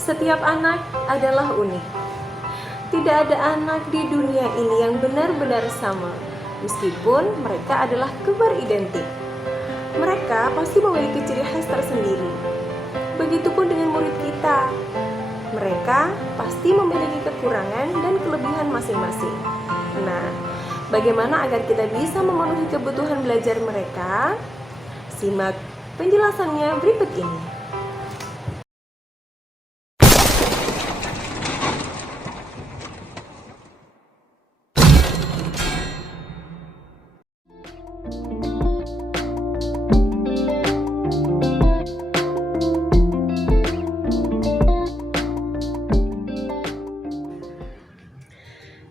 Setiap anak adalah unik. Tidak ada anak di dunia ini yang benar-benar sama, meskipun mereka adalah kembar identik. Mereka pasti memiliki ciri khas tersendiri. Begitupun dengan murid kita. Mereka pasti memiliki kekurangan dan kelebihan masing-masing. Nah, bagaimana agar kita bisa memenuhi kebutuhan belajar mereka? Simak penjelasannya berikut ini.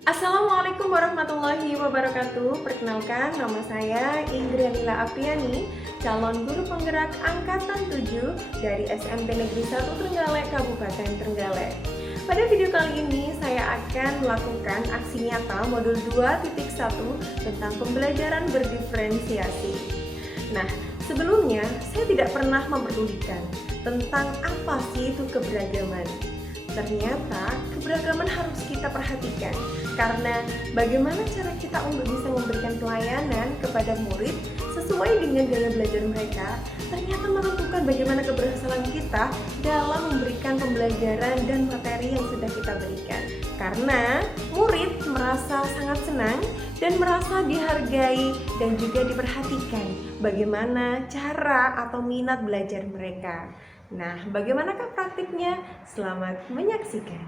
Assalamualaikum warahmatullahi wabarakatuh. Perkenalkan, nama saya Indrianila Apriani, calon guru penggerak angkatan 7 dari SMP Negeri 1 Trenggalek, Kabupaten Trenggalek. Pada video kali ini saya akan melakukan aksi nyata modul 2.1 tentang pembelajaran berdiferensiasi. Nah, sebelumnya saya tidak pernah memperdulikan tentang apa sih itu keberagaman. Ternyata keberagaman harus kita perhatikan, karena bagaimana cara kita untuk bisa memberikan pelayanan kepada murid sesuai dengan gaya belajar mereka ternyata menentukan bagaimana keberhasilan kita dalam memberikan pembelajaran dan materi yang sudah kita berikan. Karena murid merasa sangat senang dan merasa dihargai dan juga diperhatikan bagaimana cara atau minat belajar mereka. Nah, bagaimanakah praktiknya? Selamat menyaksikan.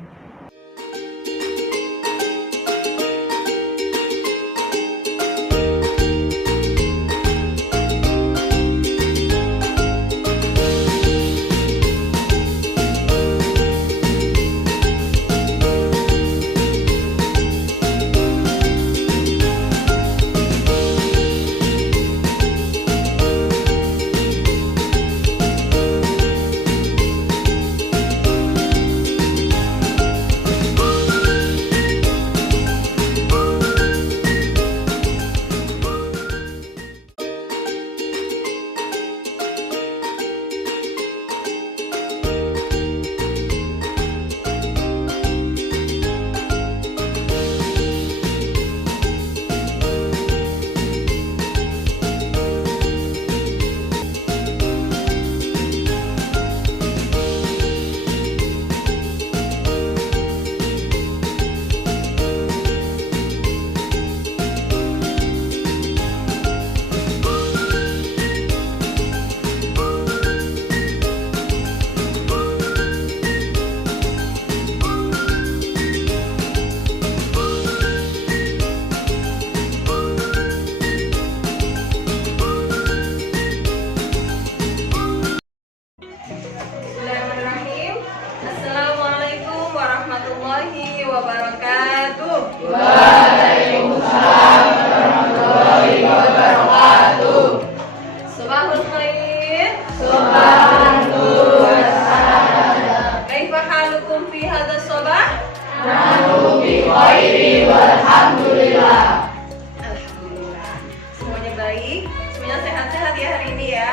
Warahmatullahi wabarakatuh. Waalaikumsalam warahmatullahi wabarakatuh. Subahul khair. Subhanallah wassalam. Kaifa halukum fi hadzal sabah? Nahnu bi khairi walhamdulillah. Alhamdulillah. Semuanya baik, semuanya sehat-sehat ya hari ini ya.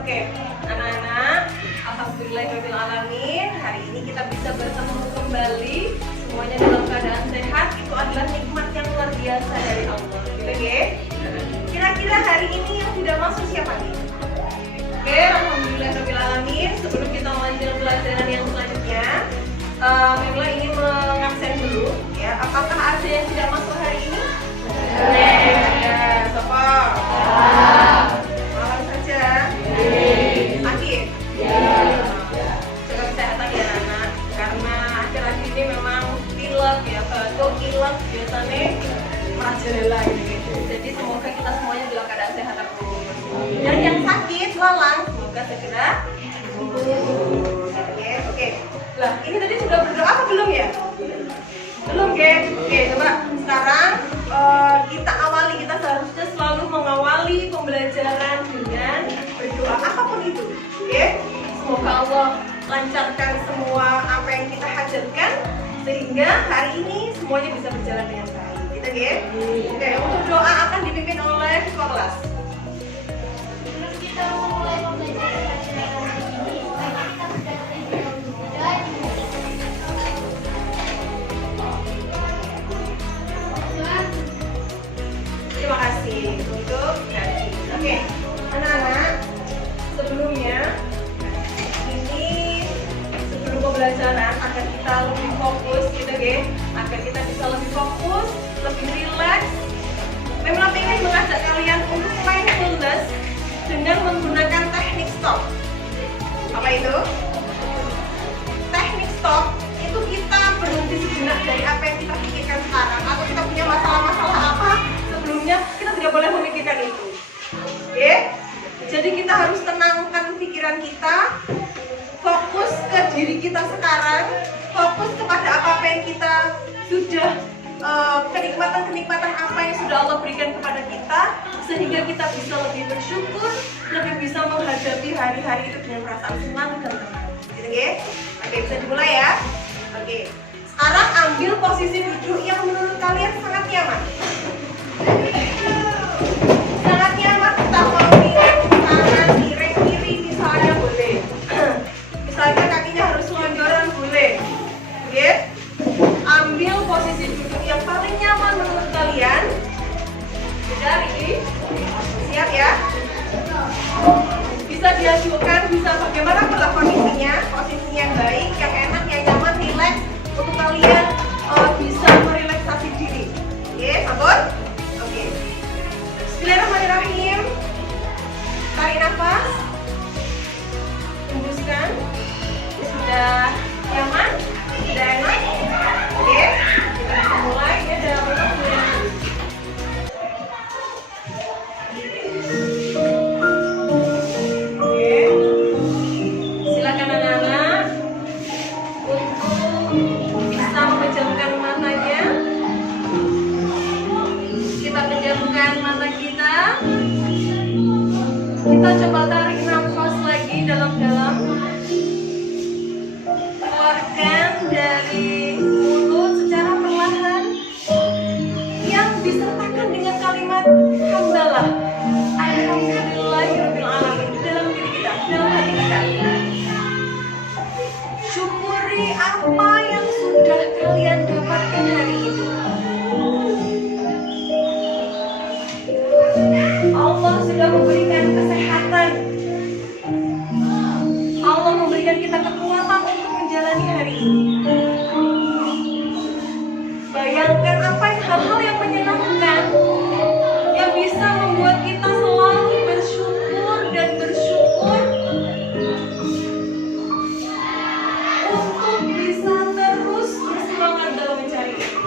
Oke, anak-anak, alhamdulillahirabbil alamin. Hari ini kita bisa bertemu kembali semuanya dalam keadaan sehat. Itu adalah nikmat yang luar biasa dari Allah. Gitu ya. Kira-kira hari ini yang tidak masuk siapa nih? Oke, alhamdulillahirabbil alamin. Sebelum kita melanjutkan pelajaran yang selanjutnya, Mila ingin mengabsen dulu ya. Apakah ada yang tidak masuk hari ini? Ya, siapa? Malam saja. Akif? Jaga kesehatan ya anak. Karena akhir-akhir ini memang pilek ya, batuk, pilek biasanya merajalela ini. Jadi semoga kita semuanya dalam keadaan sehat terus. Dan yang sakit, lalang, semoga segera sembuh. Oke. Lah, ini tadi sudah berdoa apa belum ya? Belum, Oke, coba sekarang kita awali, kita seharusnya selalu mengawali pembelajaran dengan berdoa apapun itu. Semoga Allah lancarkan semua apa yang kita hajatkan sehingga hari ini semuanya bisa berjalan dengan baik. Gitu Oke, untuk doa akan dipimpin oleh ketua kelas. Sebelum kita memulai pembelajaran hari ini, mari kita berdoa. agar kita lebih fokus gitu ya, agar kita bisa lebih fokus, lebih rileks. Memang ingin mengajak kalian untuk mindfulness dengan menggunakan teknik stop. Apa itu? Teknik stop itu kita berhenti sejenak dari apa yang kita pikirkan sekarang, atau kita punya masalah-masalah apa sebelumnya, kita tidak boleh memikirkan itu. Oke? Jadi kita harus tenangkan pikiran kita, fokus ke diri kita sekarang, fokus kepada apa yang kita sudah kenikmatan-kenikmatan apa yang sudah Allah berikan kepada kita, sehingga kita bisa lebih bersyukur, lebih bisa menghadapi hari-hari itu dengan perasaan senang dan tenang. Gitu ya? Oke, bisa dimulai ya. Oke, sekarang ambil posisi duduk yang menurut kalian sangat nyaman. Sangat nyaman, kita mau miring kanan, miring kiri, misalnya boleh. Misalnya kakinya harus selonjoran boleh. Oke? Ambil posisi duduk yang paling nyaman menurut kalian. Dari siap ya? Bisa diajukan, bisa bagaimana pula kondisinya, posisinya yang baik, yang enak, yang nyaman, rileks untuk kalian bisa merelaksasi diri. Oke, sabun? Oke. Bismillahirrahmanirrahim. Tarik nafas. Hembuskan. Sudah nyaman? Sudah enak? Oke. Kita bisa mulai ya dalam bentuk. Silakan anak-anak untuk bisa memejamkan matanya. Kita pejamkan mata kita. Kita coba tarik nafas lagi dalam-dalam. Keluarkan dari mulut secara perlahan, yang disertakan dengan kalimat hamdalah. Alhamdulillahirabbil alamin dalam diri kita, dalam hati kita. Syukuri apa yang sudah kalian dapatkan hari ini. Allah sudah memberikan kesehatan. Allah memberikan kita kekuatan untuk menjalani hari ini. Bayangkan hal-hal yang menyenangkan, yang bisa membuat kita selalu bersyukur dan bersyukur untuk bisa terus bersemangat dalam mencari itu.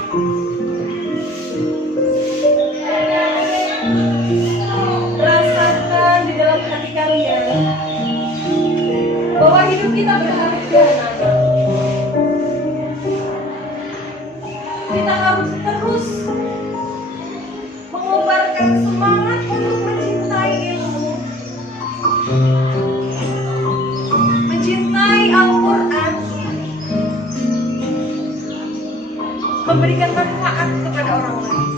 Rasakan di dalam hati kalian bahwa hidup kita berharga. Kita harus terus mengobarkan semangat untuk mencintai ilmu, mencintai Al-Quran, memberikan manfaat kepada orang lain.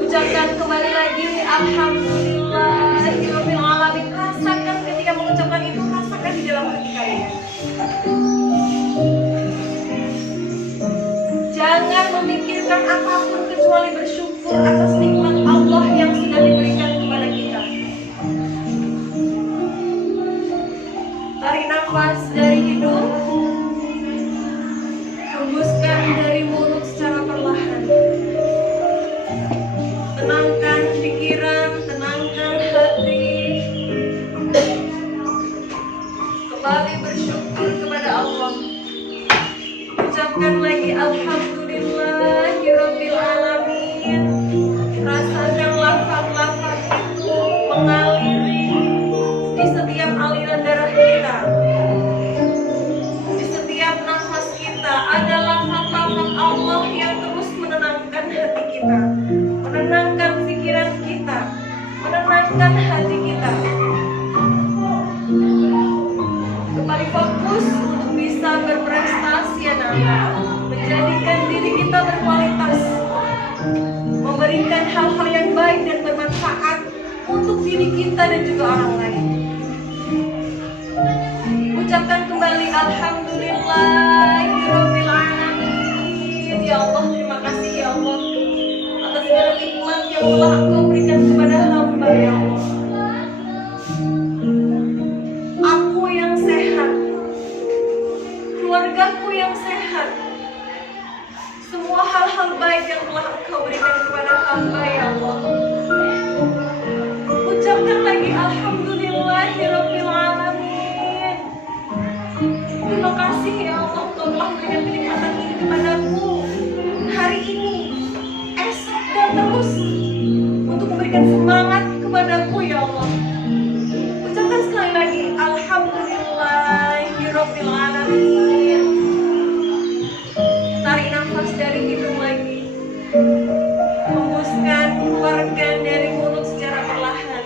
Ucapkan kembali lagi Alhamdulillahirabbil alamin. Rasakan ketika mengucapkan itu, rasakan di dalam hati kalian. Jangan memikirkan apapun kecuali bersyukur atas nikmat Allah yang sudah diberikan kepada kita. Tarik nafas dari hidung, hembuskan dari mulut secara perlahan. Tenangkan pikiran, tenangkan hati. Kembali bersyukur kepada Allah. Ucapkan lagi Alhamdulillahirabbil alamin. Rasakan lafaz-lafaz itu mengaliri di setiap aliran darah kita, di setiap nafas kita. Ada lafaz-lafaz Allah yang terus menenangkan hati kita, menenangkan pikiran kita, menenangkan hati kita. Kembali fokus untuk bisa berprestasi anak-anak, menjadikan diri kita berkualitas, memberikan hal-hal yang baik dan bermanfaat untuk diri kita dan juga orang lain. Ucapkan kembali Alhamdulillahirabbil alamin. Ya Allah, terima kasih ya Allah atas segala nikmat yang telah Engkau berikan kepada hamba ya Allah. Aku yang sehat, terbaik yang telah Engkau berikan kepada hamba ya Allah. Ucapkan lagi Alhamdulillahirabbil alamin. Terima kasih ya Allah, Engkau telah memberikan kenikmatan ini kepadaku hari ini, esok dan terus, untuk memberikan semangat kepadaku ya Allah. Ucapkan sekali lagi Alhamdulillahirabbil alamin. Tarik nafas dari hidung lagi, hembuskan, keluarkan dari mulut secara perlahan.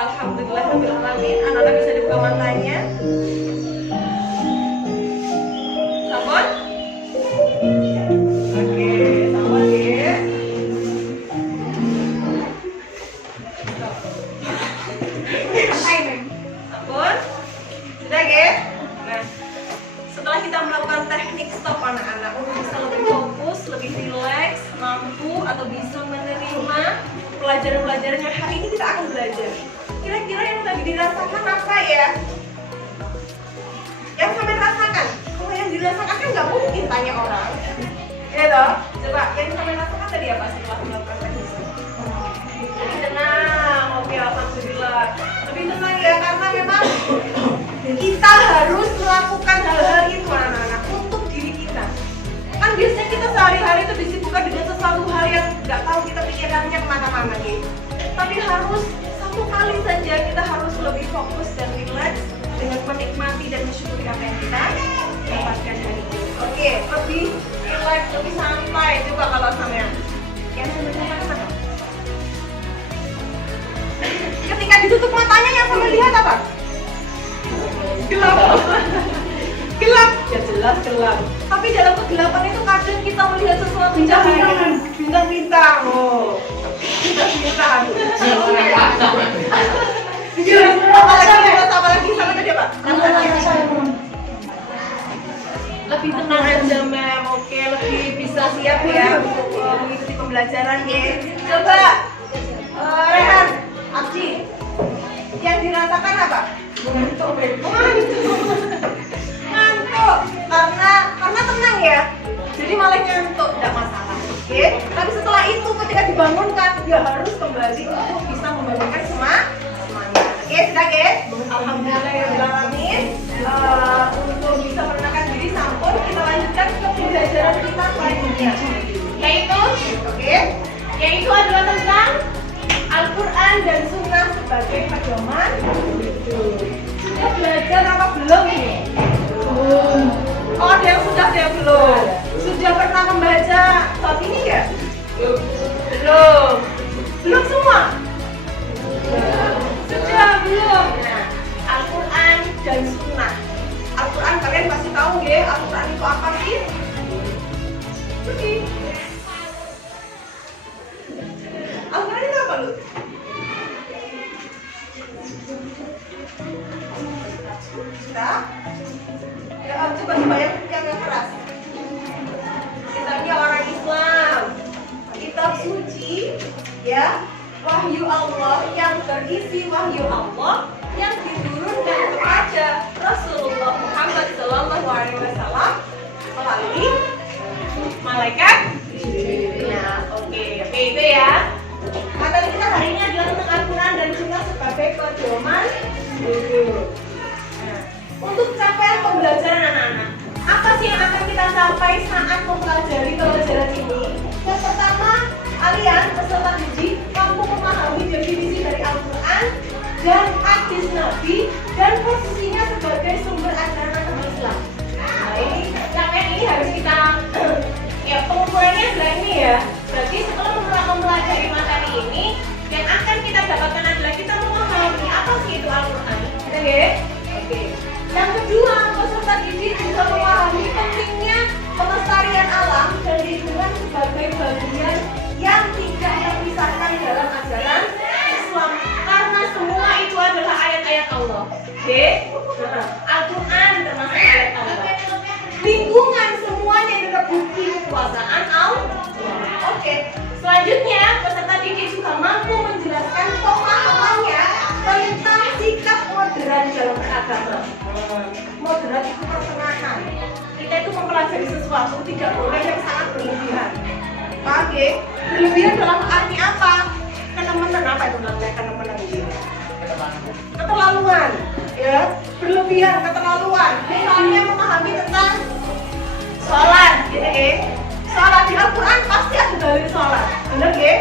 Alhamdulillahirabbil alamin. Anak-anak bisa dibuka matanya. Sabun? Oke, sabun ya. Sabun? Sudah ya? Nah, setelah kita melakukan teknik stop anak-anak untuk bisa lebih fokus, lebih rileks, mampu atau bisa menerima pelajaran-pelajaran yang hari ini kita akan belajar. Kira-kira yang tadi dirasakan apa ya? Yang sampai rasakan? Kalau yang dirasakan kan nggak mungkin tanya orang. Ya toh? Coba yang sampai rasakan tadi apa setelah melakukan teknik stop? Lebih tenang, oke alhamdulillah. Lebih tenang ya, karena memang kita harus melakukan hal-hal itu anak-anak untuk diri kita. Kan biasanya kita sehari-hari itu disibukkan dengan sesuatu hal yang nggak tahu kita pikirkannya kemana-mana gitu. Tapi harus satu kali saja kita harus lebih fokus dan rileks dengan menikmati dan mensyukuri apa yang kita dapatkan hari ini. Oke, lebih rileks, lebih santai. Coba kalau sampean yang sama. Ketika ditutup matanya yang sama lihat apa? Gelap. Gelap, ya jelas gelap. Tapi dalam kegelapan itu kadang kita melihat sesuatu cahaya. Bintang-bintang. Oh, bintang-bintang. Apalagi sama tadi apa? Lebih tenang aja mem, oke, lebih bisa siap ya untuk mengikuti pembelajaran ya. Coba, Rehan, Abdi, yang dirasakan apa? Ngantuk, karena tenang ya, jadi malah ngantuk, tidak masalah. Oke, tapi setelah itu ketika dibangunkan dia harus kembali untuk bisa membangunkan semangat. Oke, sudah ya. Alhamdulillahirobbilalamin. Untuk bisa menenangkan diri sampun, kita lanjutkan ke pembelajaran kita selanjutnya, yaitu adalah tentang Al-Quran dan Sunnah sebagai pedoman hidup. Sudah belajar apa belum nih? Oh, ada yang sudah, ada yang belum. Sudah pernah membaca bab ini ya? Belum. Belum semua? Sudah, belum. Nah, Al-Quran dan Sunnah. Al-Quran kalian pasti tahu ya, Al-Quran itu apa sih? Al-Quran itu apa lu? Sudah? Ya, coba yang keras. Kitabnya orang Islam, kitab suci, ya, wahyu Allah yang berisi wahyu Allah yang diturunkan kepada Rasulullah Muhammad SAW melalui malaikat. Nah, oke, itu ya. Materi kita hari ini adalah tentang Al-Quran dan Sunnah sebagai pedoman hidup. Nah, untuk capaian pembelajaran anak-anak, apa sih yang akan kita capai saat mempelajari pelajaran ini? Yang pertama, kalian peserta didik mampu memahami definisi dari Al-Quran dan hadis Nabi dan posisinya sebagai sumber ajaran agama Islam. Nah, ini capaian ini harus kita ya, pengukurannya adalah ini ya. Berarti setelah mempelajari materi ini, yang akan kita dapatkan adalah kita memahami apa sih itu Al-Quran. Oke? Oke. Yang kedua, peserta didik juga memahami pentingnya pelestarian alam dan lingkungan sebagai bagian yang tidak terpisahkan dalam ajaran Islam, karena semua itu adalah ayat-ayat Allah. Oke? Al-Quran termasuk ayat Allah. Lingkungan semuanya adalah bukti kekuasaan Allah. Oke. Selanjutnya, peserta didik juga mampu menjelaskan pemahamannya tentang sikap moderat dalam beragama. Moderat itu pertengahan. Kita itu mempelajari mempelajari sesuatu tidak boleh yang sangat berlebihan. Paham ya? Berlebihan dalam arti apa? Kenemenan apa itu namanya kenemenan ini? Keterlaluan, ya, berlebihan, keterlaluan. Misalnya memahami tentang sholat, gitu ya. Sholat di Al-Quran pasti ada dalil sholat, benar ya?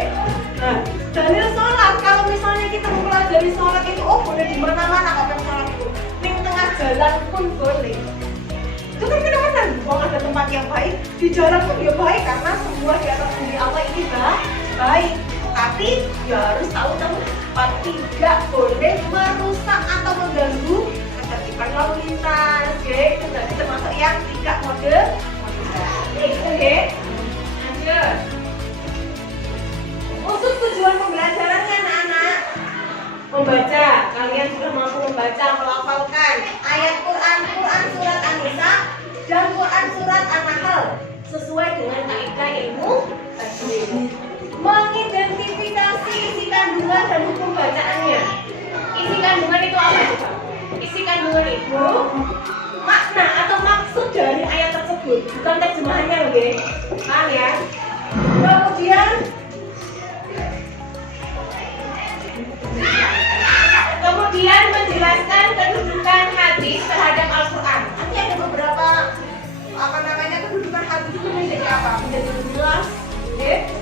Nah, dalil sholat, kalau misalnya kita mempelajari sholat itu, oh boleh di mana-mana kalau sholat itu, di tengah jalan pun boleh. Itu kan kenemenan, kalau ada tempat yang baik, di jalan pun dia baik karena semua di atas bumi Allah ini baik. Tapi ya harus tahu tempat, tidak boleh merusak atau mengganggu ketertiban lalu lintas. Ya, itu berarti termasuk yang tidak mode. Itu ya. Lanjut. Untuk tujuan pembelajarannya anak-anak, membaca. Kalian sudah mampu membaca, melafalkan ayat Quran surat An-Nisa dan Quran surat An-Nahl sesuai dengan kaidah ilmu tajwid. Mengidentifikasi isi kandungan dan hukum bacaannya. Isi kandungan itu apa coba? Isi kandungan itu makna atau maksud dari ayat tersebut, bukan terjemahannya, oke? Paham ya? Kemudian menjelaskan kedudukan hadis terhadap Al-Quran. Nanti ada beberapa kedudukan hadis itu menjadi apa? Menjadi jelas,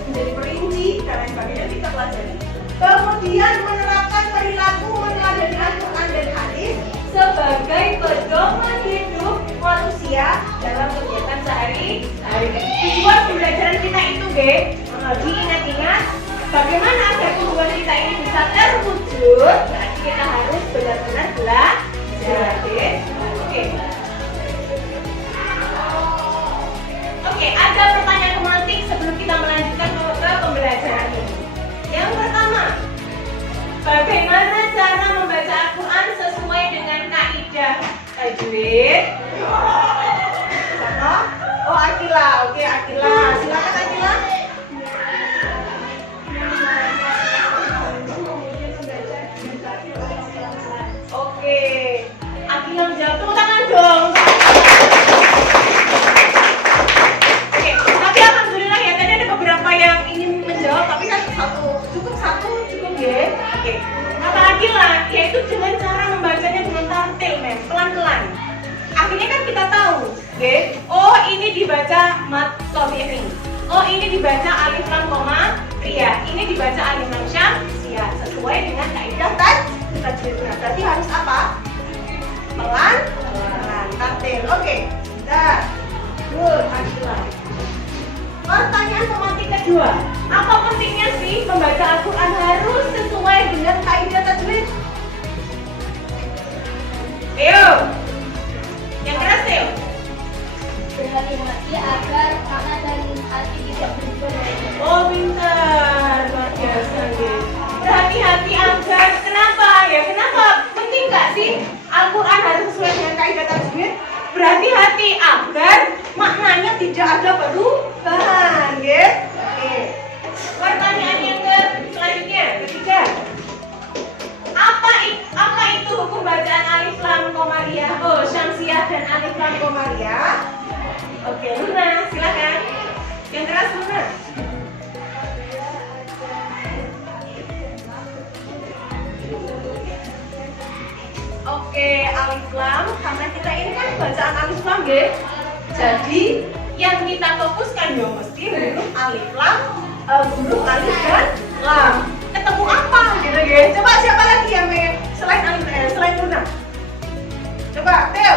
menjadi perinci dan lain sebagainya kita pelajari. Kemudian menerapkan perilaku meneladani Al-Quran dan hadis sebagai pedoman hidup manusia dalam kegiatan sehari-hari. Tujuan pembelajaran kita itu, diingat-ingat bagaimana agar tujuan kita ini bisa terwujud. Berarti kita harus benar-benar belajar. Oke, ada pertanyaan pemantik sebelum kita melanjutkan ke pembelajaran ini. Yang pertama, bagaimana cara membaca Al-Quran sesuai dengan kaidah tajwid? Contoh? Oh, Akila. Oke, Akila. Silakan Akila. Oke, Akila menjawab. Tepuk tangan dong. Yaitu dengan cara membacanya dengan tartil, pelan-pelan. Akhirnya kan kita tahu, oh ini dibaca mat tabi'i, oh ini dibaca alif lam koma ria, ini dibaca alif lam syamsiyah sesuai dengan kaidah tajwid. Berarti harus apa? Pelan, tartil. Oke, dah. Good, Akila. Pertanyaan pemantik kedua, apa pentingnya sih membaca Al-Quran harus sesuai dengan kaidah tajwid? Teo, yang keras Teo. Berhati-hati agar makna dan arti tidak berubah. Oh pintar, luar biasa nih. Berhati-hati agar, kenapa ya? Kenapa penting nggak sih Al-Quran harus sesuai dengan kaidah tajwid? Berhati-hati agar maknanya tidak ada perubahan, ya. Oke. Pertanyaan yang selanjutnya, ketiga. Apa itu hukum bacaan alif lam komariah? Oh, syamsiyah dan alif lam komariah. Oke, Luna, silakan. Yang keras Luna. Oke, alif lam, karena kita ini kan bacaan alif lam, ya. Jadi yang kita fokuskan ya mesti huruf alif lam, huruf alif dan lam. Ketemu apa gitu ya? Coba siapa lagi yang selain alif selain Luna? Coba Teo.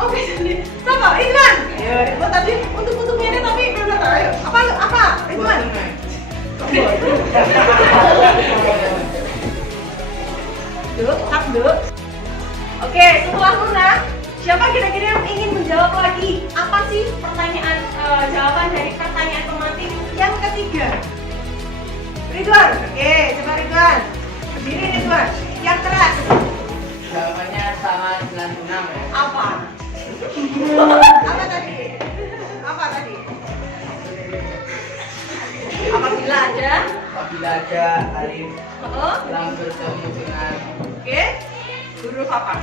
Oke, jadi siapa? Ridwan. Ayo, Ridwan tadi untuk ini tapi belum tahu. Ayo, apa? Ridwan. Duk. Oke, setelah Luna, siapa kira-kira yang ingin menjawab lagi? Apa sih pertanyaan jawaban dari pertanyaan pemantik yang ketiga? Ridwan. Oke, coba Ridwan. Berdiri Ridwan. Yang keras. Jawabannya sama dengan Luna. Apa? Apa tadi? Apabila ada alif lam bertemu dengan huruf apa?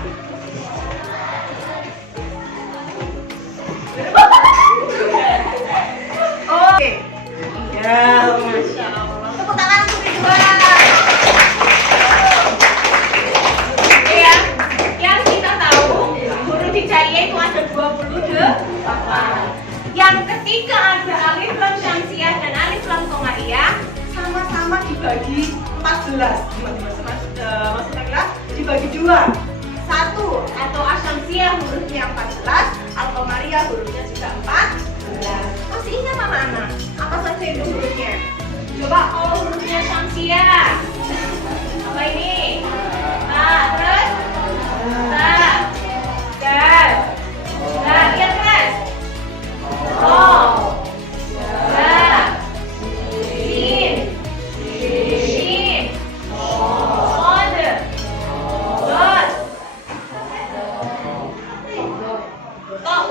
Kemudian ketika ada alif lam syamsiah dan alif lam qamariyah sama-sama dibagi 14. Maksudnya dibagi 2. 1 atau asyamsiah hurufnya 14, al-qamariyah hurufnya juga 14. Masih ingat anak-anak? Apa saja itu hurufnya? Coba hurufnya syamsiah. Apa ini? Terus dal. Lihat keras. Sin, shin, shod,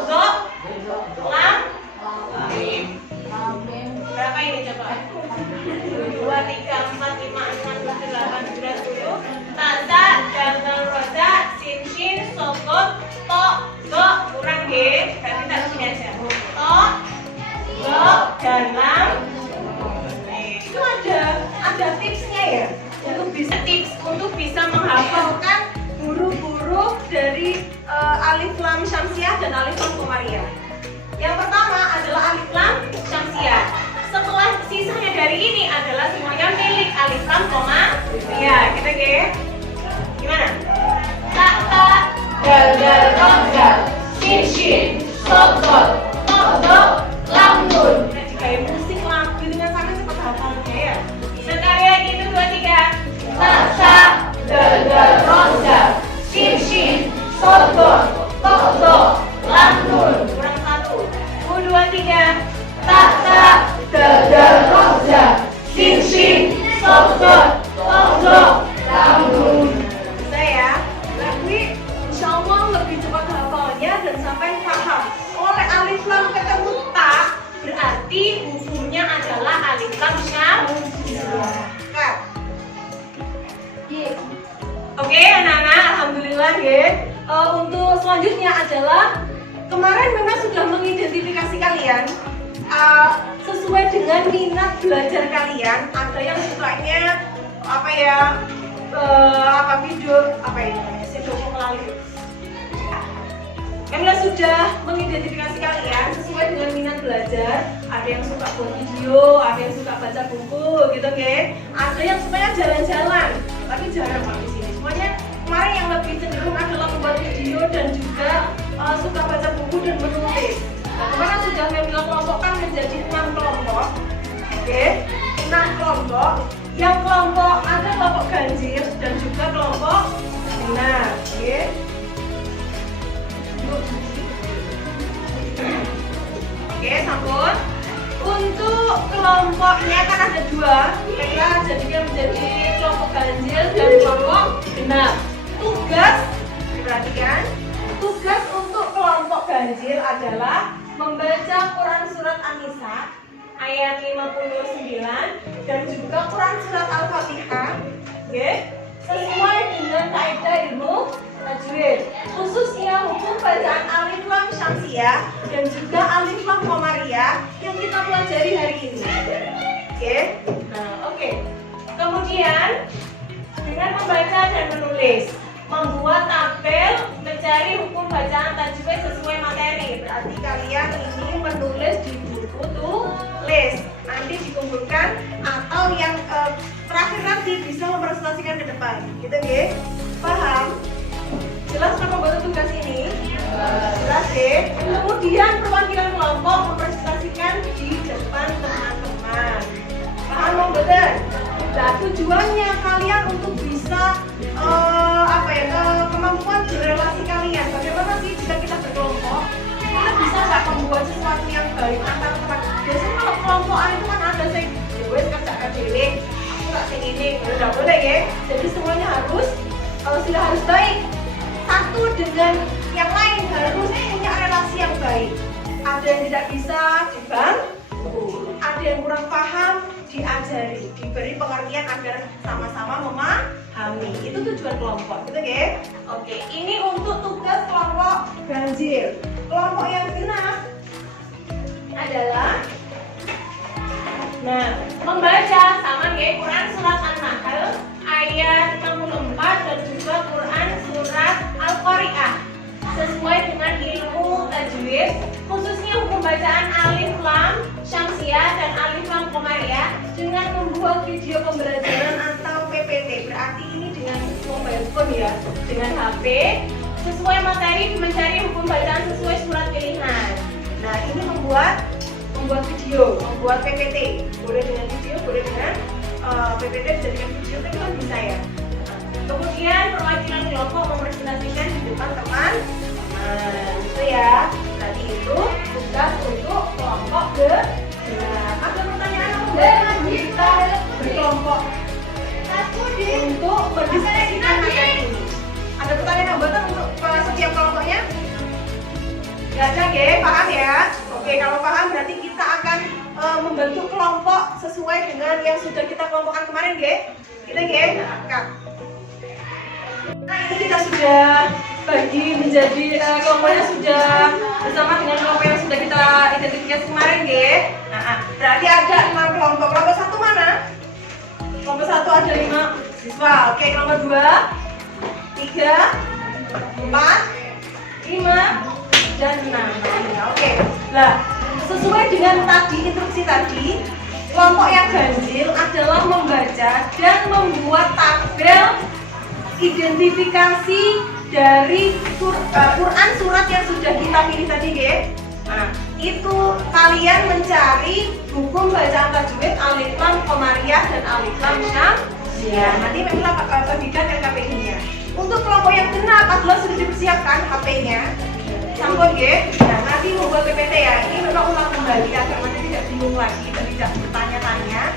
dot, lam. Berapa ini coba? 2, 3, 4, 5, 6, 7, 8, 9, 10. Tasa, dal, roda, sin, shin, sokot, to, go, kurang G. Berarti tak sini aja. To, go, dan lam. Itu ada tipsnya ya. Untuk bisa menghafalkan huruf-huruf dari alif lam syamsiah dan alif lam qamariyah. Yang pertama adalah alif lam syamsiah. Setelah sisanya dari ini adalah semuanya milik alif lam qamariyah. Kita gimana? Ta, dal, ro, dal, sin, shin, sod, dot, to, do, lam, nun. Nah, jika musik lagu dengan sangat cepat hafalnya ya. Sekali lagi itu 2, 3. Ta, dal, ro, dal, sin, shin, sod, dot, to, do, lam, nun. Kurang 1. 2, 3. Ta, dal, ro, dal, sin, shin, sod, dot, to, do, lam, nun. Bisa ya? Tapi insya Allah lebih cepat hafalnya dan sampai paham. Oleh alif lam ketemu ta, berarti hukumnya adalah alif lam syamsiah. Oke anak-anak, alhamdulillah ya. Untuk selanjutnya adalah kemarin memang sudah mengidentifikasi kalian sesuai dengan minat belajar kalian. Ada yang sukanya video melalui. Kalian sudah mengidentifikasi kalian sesuai dengan minat belajar. Ada yang suka buat video, ada yang suka baca buku, gitu kan? Ada yang sukanya jalan-jalan, tapi jarang Pak di sini. Semuanya kemarin yang lebih cenderung adalah membuat video dan juga suka baca buku dan menulis. Nah, kemarin sudah memang kelompokkan menjadi 6 kelompok. Oke, 6 kelompok. Yang ada kelompok ganjil dan juga kelompok genap. Oke. Oke, sampun. Untuk kelompoknya kan ada 2. Kita jadinya menjadi kelompok ganjil dan kelompok genap. Tugas, perhatikan. Tugas untuk kelompok ganjil adalah membaca Quran surat An-Nisa ayat 59 dan juga Quran surat Al-Fatihah, sesuai dengan kaidah ilmu tajwid, khususnya hukum bacaan alif lam syamsiah dan juga alif lam qamariyah yang kita pelajari hari ini. Kemudian dengan membaca dan menulis, membuat tabel mencari hukum bacaan tajwid sesuai materi. Berarti kalian ini menulis di buku tulis, nanti dikumpulkan atau yang terakhir nanti bisa mempresentasikan ke depan, gitu ya? Paham? Jelas kan membantu tugas ini? Jelas ya? Kemudian perwakilan kelompok mempresentasikan di depan teman-teman. Paham betul? Nah, tujuannya kalian untuk bisa kemampuan berrelasi kalian. Bagaimana sih jika kita berkelompok? Kita bisa nggak membuat sesuatu yang baik antar teman? Biasanya kalau kelompokan itu kan ada sih, gue kerja dewe, aku nggak sing ini, udah boleh ya. Jadi semuanya sudah harus baik. Satu dengan yang lain harus punya relasi yang baik. Ada yang tidak bisa dibantu, ada yang kurang paham, diajari, diberi pengertian agar sama-sama memahami. Itu tujuan kelompok, gitu ya? Oke, ini untuk tugas kelompok ganjil. Kelompok yang genap adalah membaca sama ya Quran surat An-Nahl ayat 64 dan juga Quran surat Al-Qari'ah sesuai dengan ilmu tajwid, khususnya hukum pembacaan alif lam syamsiah dan alif lam qamariyah dengan membuat video pembelajaran atau PPT. Berarti ini dengan mobile phone ya, dengan HP. Sesuai materi mencari hukum bacaan sesuai surat pilihan. Nah, ini membuat video, membuat PPT. Boleh dengan video, boleh dengan PPT, bisa dengan video, tapi kan bisa ya. Kemudian perwakilan kelompok mempresentasikan di depan teman. Itu ya. Tadi itu tugas untuk kelompok gerak. Ada pertanyaan apa kita berkelompok untuk berdiskusikan materi ini? Ada pertanyaan hambatan untuk setiap kelompoknya? Gak ada, paham ya? Oke, kalau paham berarti kita akan membentuk kelompok sesuai dengan yang sudah kita kelompokkan kemarin, kita Nah, ini kita sudah bagi menjadi kelompoknya sudah bersama dengan kelompok yang sudah kita identifikasi kemarin, Nah, berarti ada 5 kelompok. Kelompok 1 mana? Kelompok 1 ada 5 siswa. Oke, kelompok 2, 3, 4, 5, dan 6. Oke. Nah, sesuai dengan tadi instruksi tadi, kelompok yang ganjil adalah membaca dan membuat tabel identifikasi dari Quran surat yang sudah kita pilih tadi, Nah, itu kalian mencari hukum bacaan tajwid alif lam qamariyah dan alif lam syamsiah. Nanti kita bagikan LKPI-nya. Untuk kelompok yang genap adalah sudah dipersiapkan HP-nya. Sampun, Nah, nanti membuat PPT ya. Ini memang ulang kembali agar nanti tidak bingung lagi dan tidak bertanya-tanya,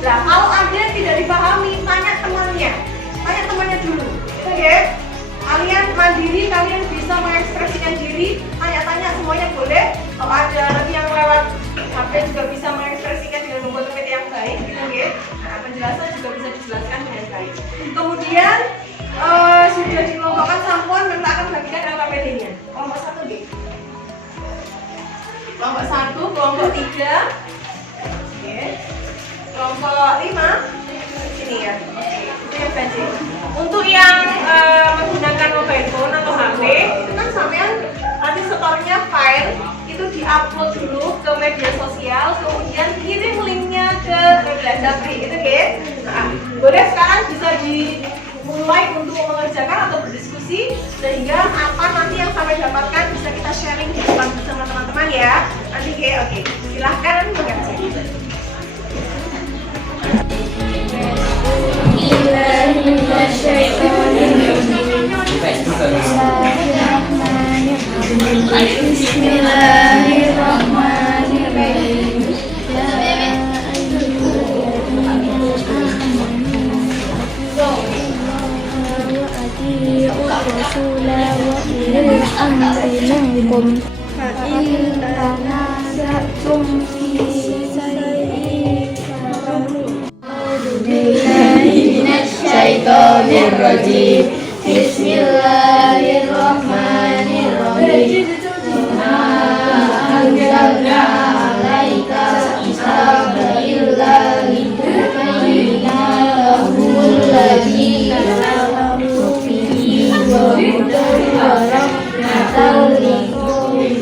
Nah, kalau ada yang tidak dipahami, tanya temannya. Tanya temannya dulu, Kalian mandiri, kalian bisa mengekspresikan diri, tanya-tanya semuanya boleh. Kalau ada nanti yang lewat HP juga bisa mengekspresikan dengan membuat PPT yang baik, Nah, penjelasan juga bisa dijelaskan dengan baik. Kemudian sudah dikelompokkan sampun, kita akan bagikan LKPD-nya. Kelompok 1, Kelompok 1, kelompok 3, kelompok 5, ini ya. Itu yang ganjil. Untuk yang menggunakan mobile phone atau HP, itu kan sampean nanti setornya file itu diupload dulu ke media sosial, kemudian kirim linknya ke Dapri, itu Nah, boleh sekarang bisa dimulai untuk mengerjakan atau berdiskusi sehingga apa nanti yang sampai dapatkan bisa kita sharing di depan bersama teman-teman ya. Nanti oke, silahkan mengerjakan. Bismillahirrahmanirrahim. Bismillahirrahmanirrahim. Anzalna 'alaika kitaba illa litubayyina lahumul ladzi ikhtalafu fihi wa hudan wa rahmatan liqaumin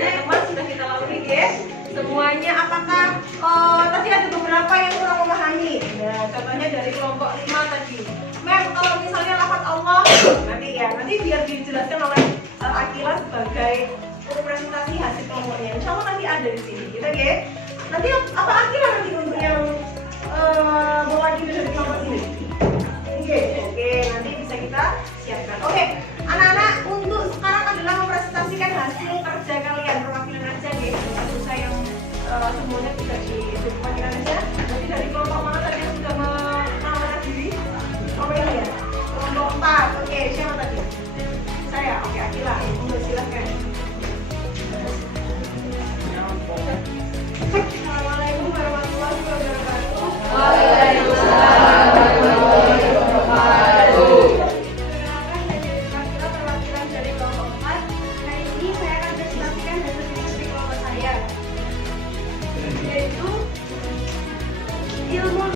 teman-teman sudah kita lalui ya. Semuanya apakah tadi ada beberapa yang kurang memahami. Nah, contohnya dari kelompok 5 tadi. Mem, kalau misalnya lafaz Allah nanti biar dijelaskan oleh Akila sebagai presentasi hasil kelompoknya. Insya Allah nanti ada di sini. Kita ya. Nanti apa Akila nanti untuk yang mewakili dari kelompok ini? Oke, nanti bisa kita siapkan. Oke, anak-anak untuk sekarang adalah mempresentasikan hasil kerja kalian, perwakilan aja ya. Susah yang semuanya bisa diperwakilan aja. Nanti dari kelompok mana tadi yang sudah menawarkan diri? Kelompok ini ya? Kelompok 4. Oke, siapa tadi? Saya. Oke, Akila. Silahkan. Assalamualaikum warahmatullahi wabarakatuh. Waalaikumsalam warahmatullahi wabarakatuh. Perkenalkan, saya Akila, perwakilan dari kelompok 4. Hari ini saya akan presentasikan hasil diskusi kelompok saya, yaitu ilmu.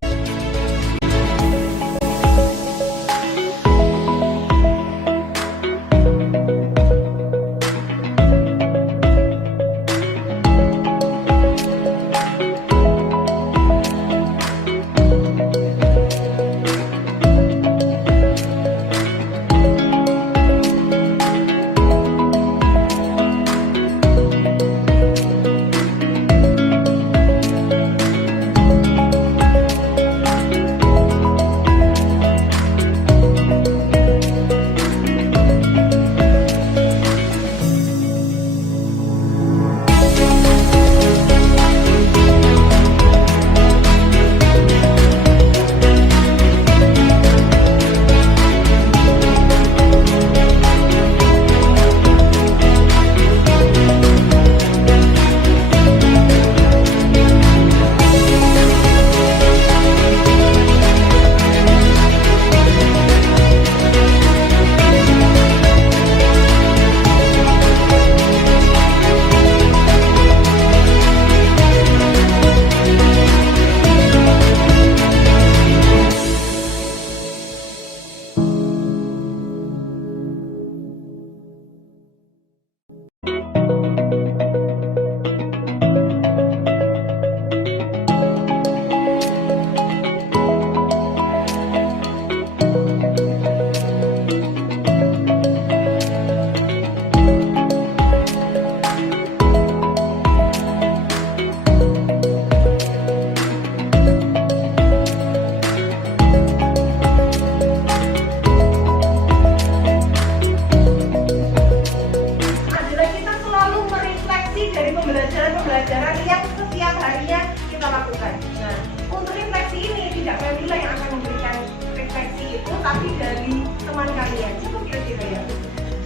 Pembelajaran yang setiap harinya kita lakukan. Nah, untuk refleksi ini tidak Fadila yang akan memberikan refleksi itu, tapi dari teman kalian. Cukup kira-kira ya.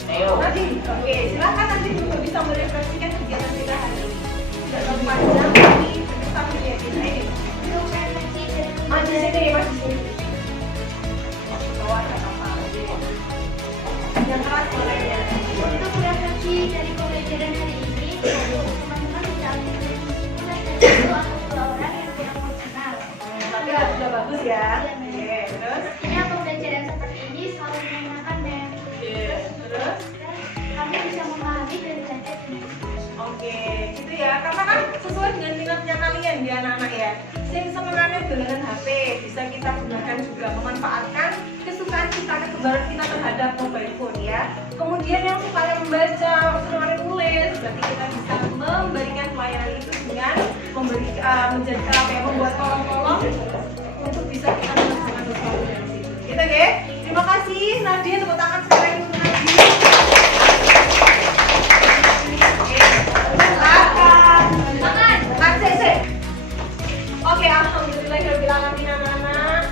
Ayo. Nanti, oke, silakan nanti juga bisa merefleksikan kegiatan kita hari ini. Tidak terlalu panjang, tapi tetap ya kita ini. Masih sini, masih sini. Bawah apa? Yang keras boleh ya. Untuk refleksi dari pembelajaran hari ini, teman-teman bisa ambil kesimpulan dari satu atau dua orang yang kurang mengenal. Tapi sudah bagus ya. Oke, terus? Pastinya pembelajaran seperti ini selalu menyenangkan dan Terus? kami bisa memahami dan belajar dengan Oke, gitu ya. Karena kan sesuai dengan minatnya kalian ya anak-anak ya. Sing senengannya dolanan HP bisa kita gunakan juga memanfaatkan kesukaan kita, kekebalan kita terhadap mobile phone ya. Kemudian yang suka membaca, senengannya nulis, berarti kita bisa memberikan pelayanan itu dengan membuat kolom-kolom untuk bisa kita menyelesaikan sesuatu dari situ. Gitu ya. Terima kasih Nadia, tepuk tangan sekali lagi untuk Nadia. Oke, alhamdulillahirobbilalamin anak-anak.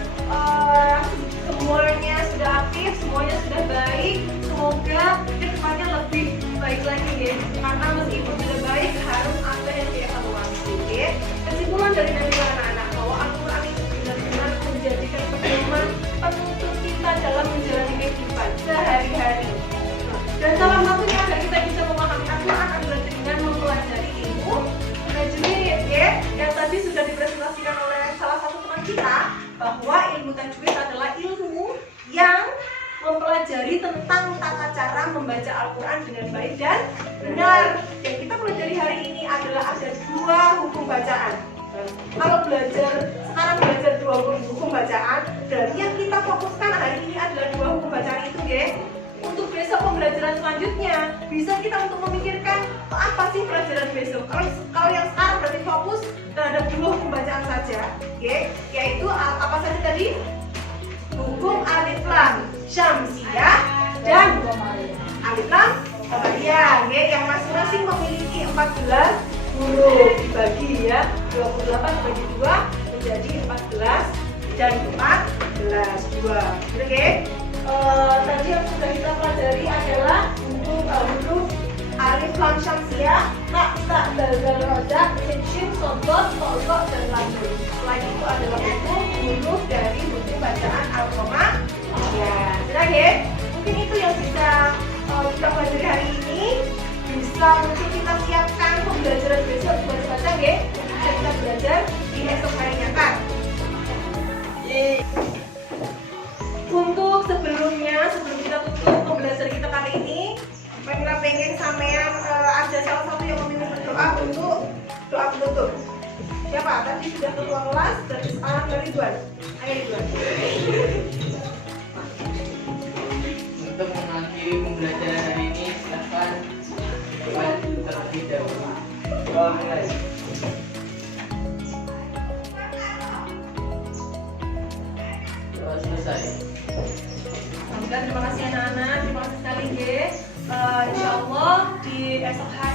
Semuanya sudah aktif, semuanya sudah baik. Semoga kedepannya lebih baik lagi ya. Karena meskipun sudah baik, harus ada yang dievaluasi. Ya. Kesimpulan dari nanti anak-anak bahwa Al-Quran itu benar-benar menjadikan pedoman penuntun kita dalam menjalani kehidupan sehari-hari. Dan salah satunya agar kita bisa memahami Al-Quran adalah dengan mempelajari ilmu tajwid ya, yang tadi sudah dipresentasikan oleh salah satu teman kita bahwa ilmu tajwid adalah ilmu yang mempelajari tentang tata cara membaca Al-Quran dengan baik dan benar. Yang kita pelajari hari ini adalah ada 2 hukum bacaan. Kalau sekarang belajar 2 hukum bacaan, dan yang kita fokuskan hari ini adalah 2 hukum bacaan itu, guys. Untuk besok pembelajaran selanjutnya, bisa kita untuk memikirkan apa sih pelajaran besok. Kalau yang sekarang berarti fokus terhadap 2 hukum bacaan saja, yaitu apa saja tadi? Hukum alif lam syamsiyah dan alif lam qamariyah, yang masing-masing memiliki 14 huruf, dibagi ya 28 bagi 2 menjadi 14 dan 14 2. Oke. Tadi yang sudah kita pelajari adalah huruf alif lam syamsiyah, ta, dal, rojak, shin, sodot, tolok, dan lanjut. Selain itu adalah huruf dari hukum bacaan al-qamariyah. Sudah ya? Mungkin itu yang bisa kita pelajari hari ini. Bisa mungkin kita siapkan pembelajaran besok baca-baca ya. Bisa kita belajar di esok harinya kan. Untuk sebelum kita tutup pembelajaran kita kali ini, Mira pengen sampean ada salah satu yang meminta berdoa untuk doa penutup. Siapa? Tadi sudah ketua kelas, dari sekarang dari Ridwan. Ayo Ridwan. Untuk mengakhiri pembelajaran hari ini, silakan doa terlebih dahulu. Doa mulai. Doa selesai. Terima kasih anak-anak, terima kasih sekali guys. Insya Allah di esok hari